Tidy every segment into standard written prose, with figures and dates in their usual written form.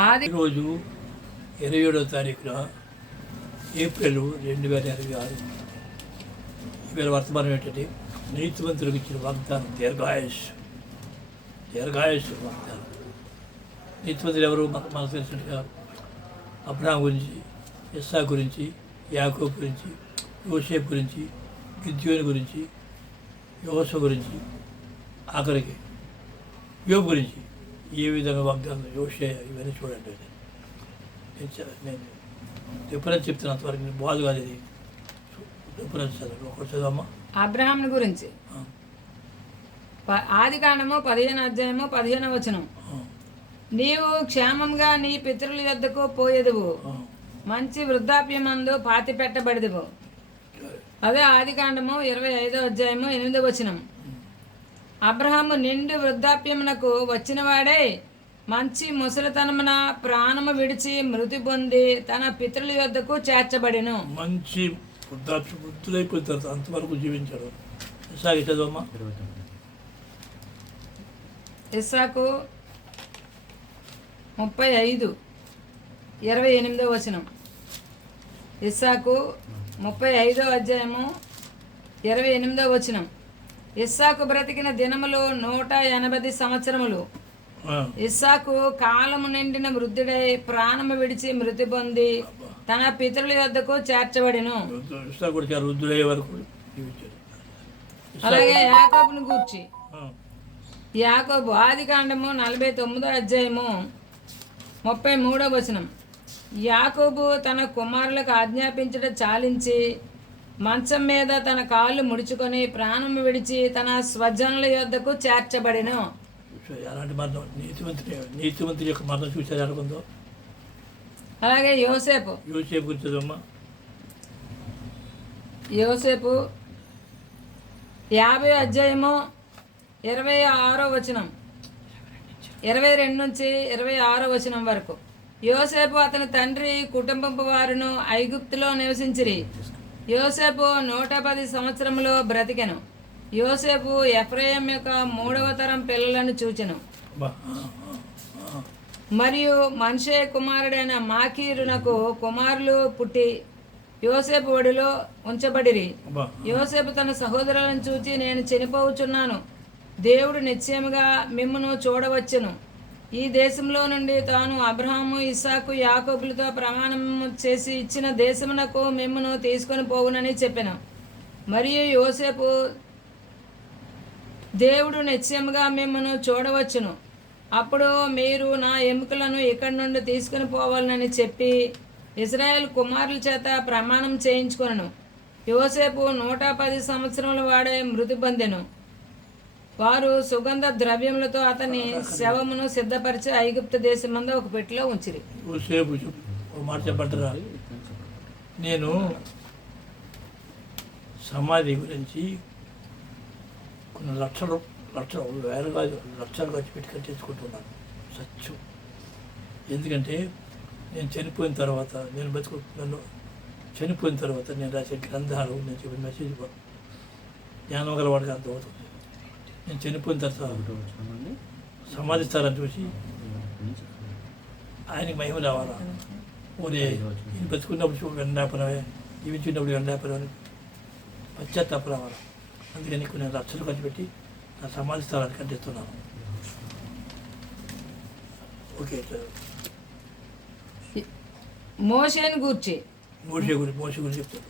ఆది రోజు 27వ తారీఖున ఏప్రిల్ 2026. ఇవాళ వర్తమానం ఏంటంటే నీతిమంతులకు ఇచ్చిన వాగ్దానం దీర్ఘాయుష్ వాగ్దానం. నీతిమంతులు ఎవరు? మనకు తెలిసినట్టుగా అబ్రహాం గురించి, ఇస్సాకు గురించి, యాకోబు గురించి, యోసేపు గురించి, గిద్యోని గురించి, యోసేపు గురించి, ఆఖరికి యోబు గురించి ఏ విధంగా వాగ్దానం యోషే ఇవన్నీ చూడండి. నేను ఎప్పుడైనా చెప్తున్నా అంతవరకు నేను బాధ కాలేదు. ఎప్పుడైనా చదువు ఒకటి చదవమ్మా. అబ్రహాం గురించి ఆది కాండము 15వ అధ్యాయము 15వ వచనం. నీవు క్షేమంగా నీ పితరుల యొద్దకు పోయేదువు, మంచి వృద్ధాప్యమందు పాతి పెట్టబడదువు. అదే ఆది కాండము 25వ అధ్యాయము 8వ వచనం. అబ్రహాము నిండు వృద్ధాప్యమునకు వచ్చినవాడే మంచి ముసలితనమున ప్రాణము విడిచి మృతి పొంది తన పితరుల యొద్దకు చేర్చబడిను. మంచి వృద్ధులైపోయిన తర్వాత అంతవరకు జీవించాడు. ఇస్సాకు చదవమ్మా. ఇస్సాకు 35:28 వచనం. ఇస్సాకు 35వ అధ్యాయము 28వ వచనం. ఇస్సాకు బ్రతికిన దినములు 180 సంవత్సరములు. ఇస్సాకు కాలము నిండిన వృద్ధుడై ప్రాణము విడిచి మృతి పొంది తన పితరుల యొద్దకు చేర్చబడిను. అలాగే యాకోబును గూర్చి యాకోబు ఆది కాండము 49వ అధ్యాయము 33వ వచనం. యాకోబు తన కుమారులకు ఆజ్ఞాపించట చాలించి మంచం మీద తన కాళ్ళు ముడుచుకొని ప్రాణము విడిచి తన స్వజనుల యొద్దకు చేర్చబడిను. అలాంటి మరణం నీతిమంతుడి యొక్క మరణం చూసారు అనుకుందో. అలాగే యోసేపు గురించదమ్మా. యోసేపు 50వ అధ్యాయము 26వ వచనం, 22 నుంచి 26వ వచనం వరకు. యోసేపు అతని తండ్రి కుటుంబపు వారును ఐగుప్తులో నివసించిరి. యోసేపు 110 సంవత్సరములో బ్రతికెను. యోసేపు ఎఫ్రాయిం యొక్క 3వ తరం పిల్లలను చూచెను. మరియు మనిషే కుమారుడైన మాకీరునకు కుమారులు పుట్టి యోసేపు ఒడిలో ఉంచబడిరి. యోసేపు తన సహోదరులను చూచి, నేను చనిపోవచ్చున్నాను, దేవుడు నిశ్చయముగా మిమ్మును చూడవచ్చును. ఈ దేశంలో నుండి తాను అబ్రహాము, ఇస్సాకు, యాకోబులతో ప్రమాణం చేసి ఇచ్చిన దేశమునకు మిమ్మును తీసుకొని పోవునని చెప్పాను. మరియు యోసేపు, దేవుడు నిశ్చయముగా మిమ్మును చూడవచ్చును, అప్పుడు మీరు నా ఎముకలను ఇక్కడి నుండి తీసుకుని పోవాలని చెప్పి ఇశ్రాయేల్ కుమారుల చేత ప్రమాణం చేయించుకొనెను. యోసేపు 110 సంవత్సరముల వాడే మృతి పొందెను. వారు సుగంధ ద్రవ్యములతో అతని శవమును సిద్ధపరిచి ఐగుప్తు దేశమందు ఒక పెట్టిలో ఉంచిరి. మాట చెప్పంటారా? నేను సమాధి గురించి కొన్ని లక్షలు వేలు కాదు లక్షలు ఖర్చు పెట్టి కట్టించుకుంటున్నాను. సత్యం. ఎందుకంటే నేను చనిపోయిన తర్వాత నన్ను చనిపోయిన తర్వాత నేను రాసే గ్రంథాలు, నేను చెప్పిన మెసేజ్ జ్ఞానం గలవాడికి అర్థమవుతుంది. నేను చనిపోయిన తర్వాత సమాధిస్తారని చూసి ఆయనకి మహిమ రావాలా. ఓరే నేను బతుకున్నప్పుడు వెండాపనమే, జీవించినప్పుడు వెండాపనమని పశ్చాత్తాప రావాలా. అందుకని కొన్ని లక్షలు ఖర్చు పెట్టి నా సమాధి స్థలాన్ని కట్టిస్తున్నాను. ఓకే. మోషేను గూర్చి మోషే గురించి చెప్తాను.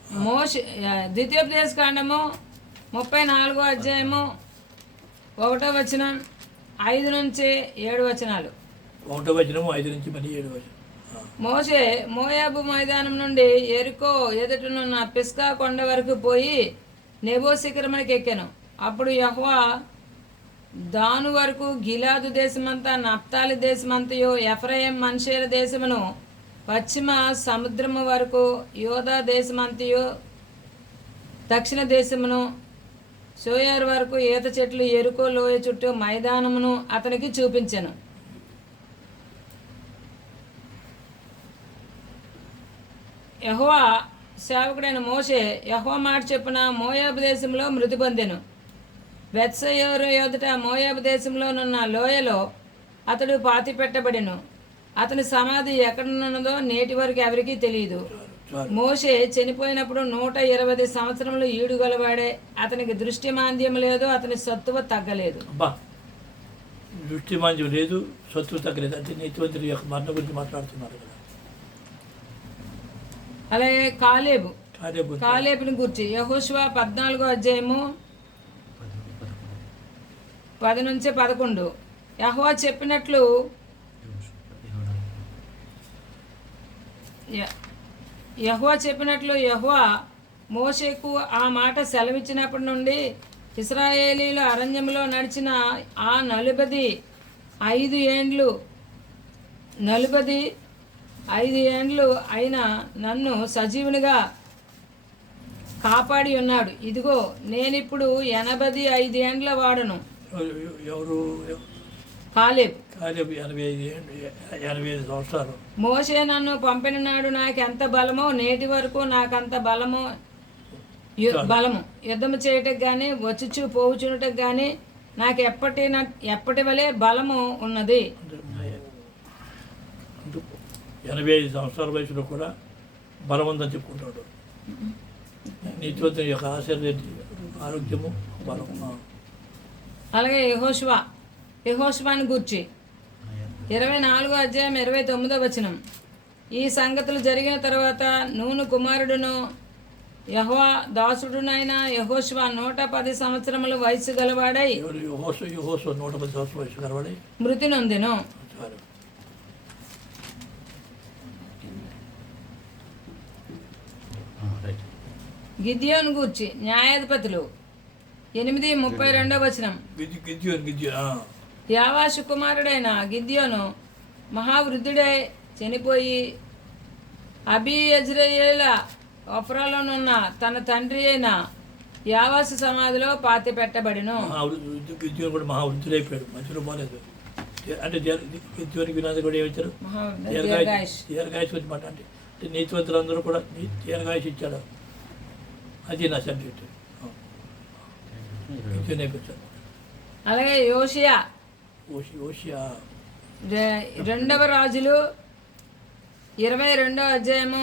ద్వితీయోపదేశ కాండము 34వ అధ్యాయము 1వ వచనం 5 నుంచి 7 వచనాలు. 1వ వచనము 5 నుంచి 7 వచనం. మోషే మోయాబు మైదానం నుండి ఎరికో ఎదుటనున్న పిస్కా కొండ వరకు పోయి నెబో శిఖరమునికి ఎక్కాను. అప్పుడు యెహోవా దాను వరకు గిలాదు దేశమంతా, నప్తాలి దేశమంతయు, ఎఫ్రాయిం మనషేల దేశమును, పశ్చిమ సముద్రము వరకు యోధా దేశమంతయు, దక్షిణ దేశమును, సోయర్ వరకు ఈత చెట్లు, ఎరుకో లోయ చుట్టూ మైదానమును అతనికి చూపించాను. యెహోవా సేవకుడైన మోషే యెహోవా మాట చొప్పున మోయాబు దేశంలో మృతి పొందెను. బెత్షెయోరు ఎదుట మోయాబు దేశంలోనున్న లోయలో అతడు పాతి పెట్టబడెను. అతని సమాధి ఎక్కడున్నదో నేటి వరకు ఎవరికీ తెలియదు. చాలు. మోషే చనిపోయినప్పుడు 120 సంవత్సరములు ఈడు గలవాడే. అతనికి దృష్టి మాంద్యం లేదు, అతని సత్తువ తగ్గలేదు. అబ్బా, దృష్టి మాంద్యం లేదు, సత్తు తగ్గలేదు. అంటే నీతివంతుడి యొక్క మరణం గురించి మాట్లాడుతున్నారు కదా. అలాగే కాలేబు, కాలేబు కాలేబుని గురించి యెహోషువ 14వ అధ్యాయము 10 నుంచి 11. యెహోవా చెప్పినట్లు యెహోవా మోషేకు ఆ మాట సెలవిచ్చినప్పటి నుండి ఇశ్రాయేలీలు అరణ్యంలో నడిచిన ఆ 45 ఏండ్లు అయిన నన్ను సజీవునిగా కాపాడి ఉన్నాడు. ఇదిగో నేనిప్పుడు 85 ఏండ్ల వాడను. ఎవరు? కాలేబు. కాలేబు 85 సంవత్సరాలు. మోషే నన్ను పంపిన నాడు నాకెంత బలమో నేటి వరకు నాకంత బలము యుద్ధము చేయటకు కానీ వచ్చుచు పోవుచునటకు కానీ నాకు ఎప్పటి వలె బలము ఉన్నది. 85 సంవత్సరాల వయసులో కూడా బలం ఉందని చెప్పుకుంటాడు. నీతివంతుని యొక్క ఆరోగ్యము బలం. అలాగే యెహోషువని గూర్చి 24వ అధ్యాయం 29వ వచనం. ఈ సంగతులు జరిగిన తర్వాత నూను కుమారుడును యెహోవా దాసుడునైన యెహోషువ 110 సంవత్సరముల వయసు గలవాడై యెహోషువ 110 సంవత్సరాల వయసు గలవాడై మృతి నొందెను. గిద్యోను గూర్చి న్యాయాధిపతులు 8:32వ వచనం. యావాషు కుమారుడైన గిద్యోను మహావృద్ధుడై చనిపోయి అబీయజ్రయేల ఒఫ్రాలోనున్న తన తండ్రి అయిన యావాసు సమాధిలో పాతి పెట్టబడిను. గిద్యోను కూడా మహావృద్ధుడైపోయాడు, మధ్యలో పోలేదు. అంటే గిద్యోనికి వినాది కూడా ఏమిచ్చారు? దీర్ఘాయుష్ వచ్చి మాట. అంటే నీతివంతులందరూ కూడా దీర్ఘాయుష్ ఇచ్చాడు. అది నా సబ్జెక్ట్. అలాగే యోషియా 2వ రాజులు 22వ అధ్యాయము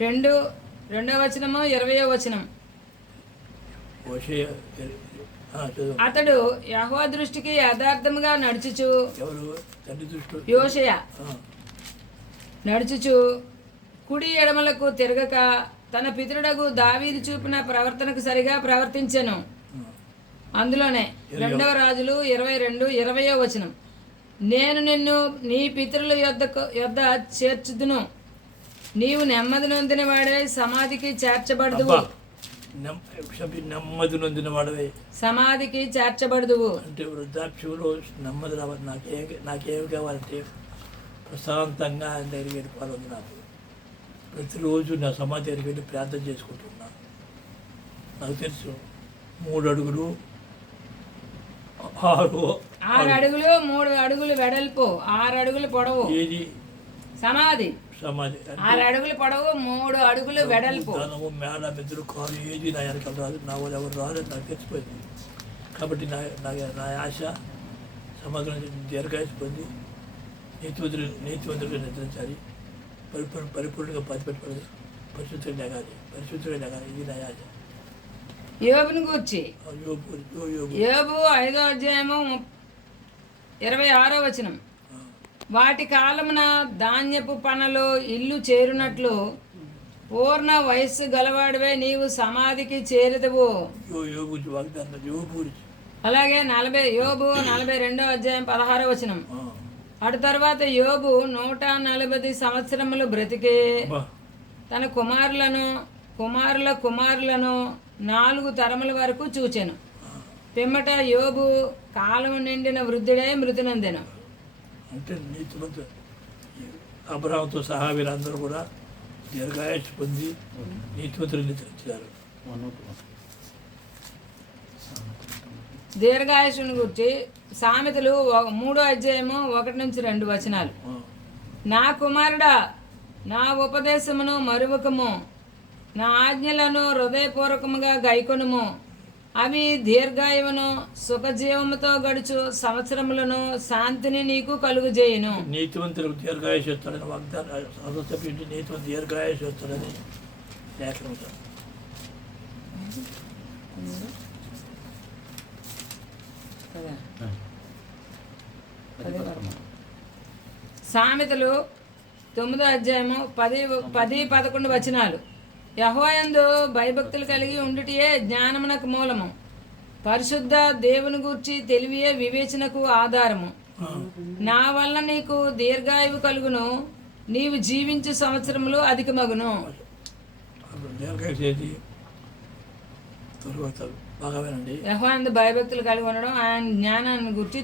2వ వచనము 20వ వచనం. అతడు యెహోవా దృష్టికి యథార్థముగా నడుచుచు యోషియా నడుచుచు కుడి ఎడమలకు తిరగక తన పితరుడగు దావీదు చూపిన ప్రవర్తనకు సరిగా ప్రవర్తించెను. అందులోనే 2వ రాజులు 22:20వ వచనం. నేను నిన్ను నీ పితరుల యొద్ద చేర్చుదును, నీవు నెమ్మది నొందిన వాడే సమాధికి చేర్చబడదువు. నెమ్మది నొందిన వాడవే సమాధికి చేర్చబడదువు. అంటే వృద్ధాప్యంలో నెమ్మది రావాలి. నాకేమి కావాలంటే ప్రశాంతంగా ఆయన దగ్గరికి వెళ్ళిపోవాలి. నాకు ప్రతిరోజు నా సమాధి దగ్గరికి వెళ్ళి ప్రార్థన చేసుకుంటున్నా. నాకు తెలుసు 3 అడుగులు 6 అడుగులు 3 అడుగులు వెడల్పు 6 అడుగులు పొడవు. ఏది సమాధి? 6 అడుగులు పొడవు 3 అడుగులు వెడల్పు. ధనము మేడ మెదురు కారు ఏది నా వెనకాల రాదు. నా వాళ్ళు ఎవరు రాలేదు, నాకు తెలిసిపోయింది. కాబట్టి నా ఆశ సమాధానం దీర్ఘాయుష్ పొంది నీతివంతుడిగా నిద్రించాలి. పరిపూర్ణంగా పరిపెట్టబడి పరిశుద్ధంగా జగాలి. ఇది నా ఆశ. యోబుని గూర్చి యోబు 5వ అధ్యాయము 26వ వచనం. వాటి కాలమున ధాన్యపు పనలో ఇల్లు చేరునట్లు పూర్ణ వయస్సు గలవాడివే నీవు సమాధికి చేరుదువు. అలాగే యోబు 42వ అధ్యాయం 16వ వచనం. అటు తర్వాత యోబు 140 సంవత్సరములు బ్రతికి తన కుమారుల కుమారులను 4 తరముల వరకు చూచెను. పిమ్మట యోబు కాలము నిండిన వృద్ధుడై మృతి నొందెను. అంటే నీతిమంతుడు అబ్రహాముతో సహా వీరందరూ కూడా దీర్ఘాయుష్ పొంది నీతిమంతులు నిద్రించారు. దీర్ఘాయుషుని గురించి సామెతలు 3వ అధ్యాయము 1 నుంచి 2 వచనాలు. నా కుమారుడా, నా ఉపదేశమును మరువకము, నా ఆజ్ఞలను హృదయపూర్వకముగా గైకొనుము. అవి దీర్ఘాయువును సుఖజీవముతో గడుచు సంవత్సరములను శాంతిని నీకు కలుగుజేయును. నీతివంతులకు దీర్ఘాయుష్ వస్తాడని వాగ్దానం సర్వసభ్యుడి నీతివంతు దీర్ఘాయుష్ వస్తాడని లేఖనం సార్. సామెతలు 9వ అధ్యాయము 10-11 వచనాలు. యెహోవాయందు భయభక్తులు కలిగి ఉండుటయే జ్ఞానమునకు మూలము, పరిశుద్ధ దేవుని గూర్చి తెలివియే వివేచనకు ఆధారము. నా వల్ల నీకు దీర్ఘాయువు కలుగును, నీవు జీవించు సంవత్సరములు అధికమగును. దీర్ఘాయుష్ చేసి తొలగొడతారు. బాగా వినండి. యెహోవాయందు భయభక్తులు కలిగి ఉండడం, ఆయన జ్ఞానాన్ని గురించి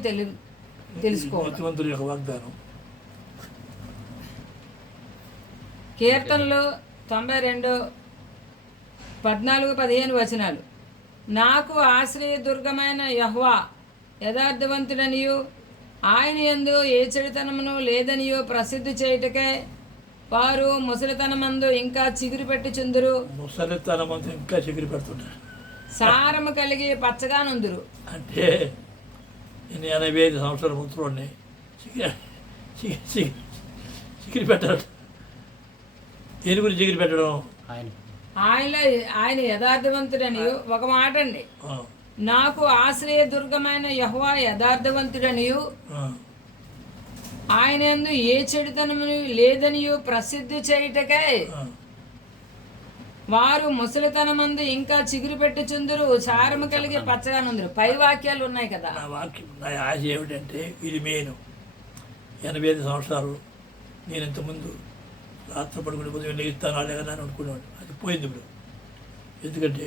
తెలుసుకోవడం. నీతివంతుల యొక్క వాగ్దానం. కీర్తనలు 92:14-15 వచనాలు. నాకు ఆశ్రయ దుర్గమైన యెహోవా యథార్థవంతుడనియు ఆయన యందు ఏ చెడుతనమును లేదనియో ప్రసిద్ధి చేయుటకే వారు ముసలితనమందు ఇంకా చిగురు పెట్టుచుందురు. ముసలితనమందు ఇంకా చిగురు పెడుతుంటారు. సారము కలిగి పచ్చగా నుందురు. అంటే నేను 85 సంవత్సరాల ముందులోనే చిగిరి పెట్టాడు. దేని గురించి చిగిరి పెట్టడం? ఆయన యథార్థవంతుడని ఒక మాట అండి. నాకు ఆశ్రయ దుర్గమైన యెహోవా యథార్థవంతుడనియు ఆయన యందు ఏ చెడుతనము లేదనియు ప్రసిద్ధి చేయుటకై వారు ముసలితనమందు ఇంకా చిగురు పెట్టుచుందురు, సారము కలిగి పచ్చగా నుందురు. పై వాక్యాలు ఉన్నాయి కదా. నా వాక్యం, నా ఆశ ఏమిటంటే ఇది మెయిన్. 85 సంవత్సరాలు నేను ఇంతకుముందు రాత్రి పడుకుని ఉదయం లెగిస్తాను అలాగే అనుకునేవాడు. అది పోయింది ఇప్పుడు. ఎందుకంటే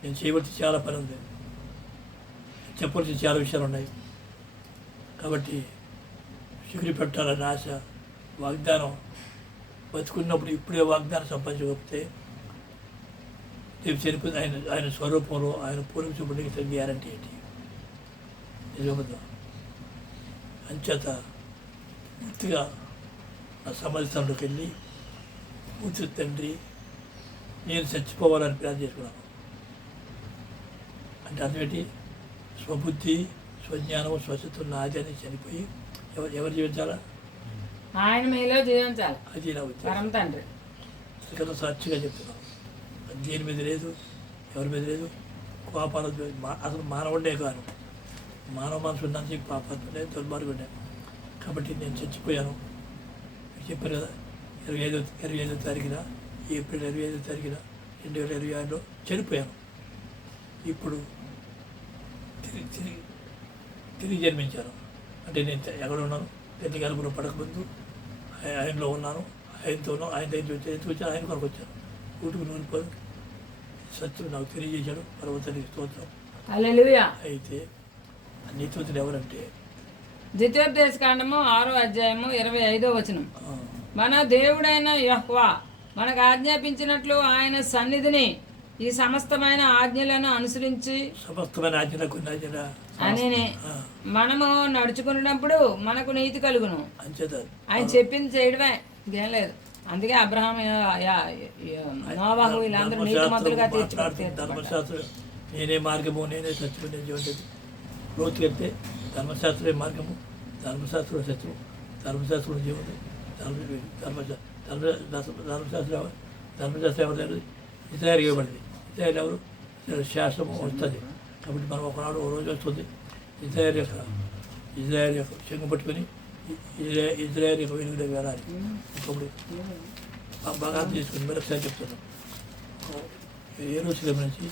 నేను చేయవలసి చాలా పని ఉంది, చెప్పవలసిన చాలా విషయాలు ఉన్నాయి. కాబట్టి చిగురు పెట్టాలని ఆశ, వాగ్దానం బతుకున్నప్పుడు ఇప్పుడే వాగ్దానం సంపాదించకపోతే రేపు చనిపోతే ఆయన స్వరూపంలో ఆయన పూర్వ చూపడానికి గ్యారంటీ ఏంటి? నిజమదా? అంచేత పూర్తిగా నా సమాధిస్థానంలోకి వెళ్ళి పూర్తి తండ్రి నేను చచ్చిపోవాలని ప్లాన్ చేసుకున్నాను. అంటే అదేంటి? స్వబుద్ధి, స్వజ్ఞానం, స్వచ్ఛత నాది అని చనిపోయి ఎవరు జీవించాలా? ఆయన మీలో జీవించాలి. అది నా పరమ తండ్రి. కదా సాక్షిగా చెప్తున్నాను. దేని మీద లేదు, ఎవరి మీద లేదు. కోపాలు అసలు మానవుడే కాను. మానవ మనసు ఉన్నాను, పాపాలు లేదు, దుర్మార్గుండే. కాబట్టి నేను చచ్చిపోయాను. మీకు చెప్పారు కదా, 25వ తారీఖున, ఏప్రిల్ 25వ తారీఖున 2026లో చనిపోయాను. ఇప్పుడు తిరిగి జన్మించాను. అంటే నేను ఎక్కడ ఉన్నాను? తెల్లి కలుపులో పడకముందు ఆయనలో ఉన్నాను, ఆయనతోనూ ఆయన దగ్గర వచ్చి ఆయన కొరకు వచ్చాను. ఊటుకు నూరిపోదు సత్యం నాకు తెలియజేశాడు. పర్వతానికి స్తోత్రం. హల్లెలూయా. అయితే నీతివంతుడు ఎవరంటే ద్వితీయోపదేశకాండము 6వ అధ్యాయము 25వ వచనం. మన దేవుడైన యెహోవా మనకు ఆజ్ఞాపించినట్లు ఆయన సన్నిధిని ఈ సమస్తమైన ఆజ్ఞలను అనుసరించి సమస్తమైన ఆజ్ఞలకు అని మనము నడుచుకున్నప్పుడు మనకు నీతి కలుగును. అంచేత ఆయన చెప్పింది చేయడమే, ఇంకేం లేదు. అందుకే అబ్రహాం, నోవాహు వీళ్ళందరూ నీతిమంతులుగా ధర్మశాస్త్రం నేనే మార్గము, నేనే సత్యము, నేను జీవించేది. లోతుకి వెళ్తే ధర్మశాస్త్రమే మార్గము, ధర్మశాస్త్రం సత్యము, ధర్మశాస్త్రం జీవనం. ధర్మశాస్త్రం ఎవరు? ఇజ్రాయేల్ ఇవ్వబడింది. ఇజ్రాయేల్ ఎవరు? శాస్త్రము వస్తుంది. కాబట్టి మనం ఒకనాడు ఓ రోజు వస్తుంది ఇజ్రాయేల్ యొక్క చెంగు పట్టుకొని ఇజ్రాయేల్ యొక్క వెలుగులోకి వెళ్ళాలి. ఇంకొకటి బాగా తీసుకుని మరొకసారి చెప్తున్నాం. యెరూషలేము నుంచి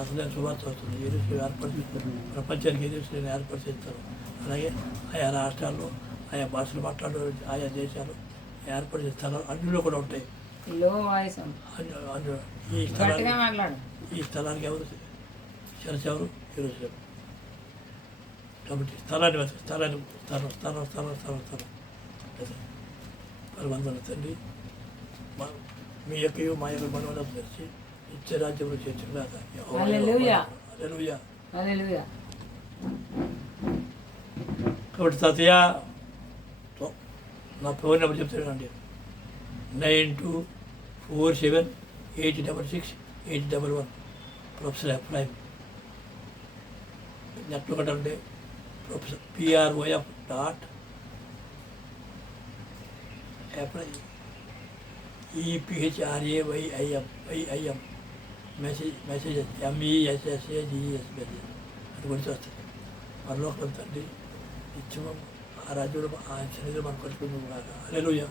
అసలైన శుభార్త వస్తుంది. యెరూషలేము ఏర్పాటు చేస్తారు, ప్రపంచానికి యెరూషలేము ఏర్పాటు చేస్తారు. అలాగే ఆయా రాష్ట్రాల్లో ఆయా భాషలు మాట్లాడే ఆయా దేశాలు ఏర్పాటు చేసే స్థలాలు అన్నిలో కూడా ఉంటాయి. ఈ స్థలానికి ఎవరు శిరస్సు? ఎవరు? యెరూషలేము. కాబట్టి స్థలాన్ని మరి వందన తండ్రి మీ యొక్క మా యొక్క మనవడం తెరిచి ఇచ్చే రాజ్యంలో చేర్చుకున్నాక. కాబట్టి తాతయ్య నా ఫోన్ నెంబర్ చెప్తానండి, 9247866811. Professor Ephraim. నెట్ ఒకటి అంటే professor PROF dot Ephraim EPHRAYIM messages MESSAGES అది గురించి వస్తుంది. పరలోకం తండ్రి నిత్యము ఆ రాజ్యంలో ఆ సన్నిధిలో మనం కలుసుకుందాం. హల్లెలూయా.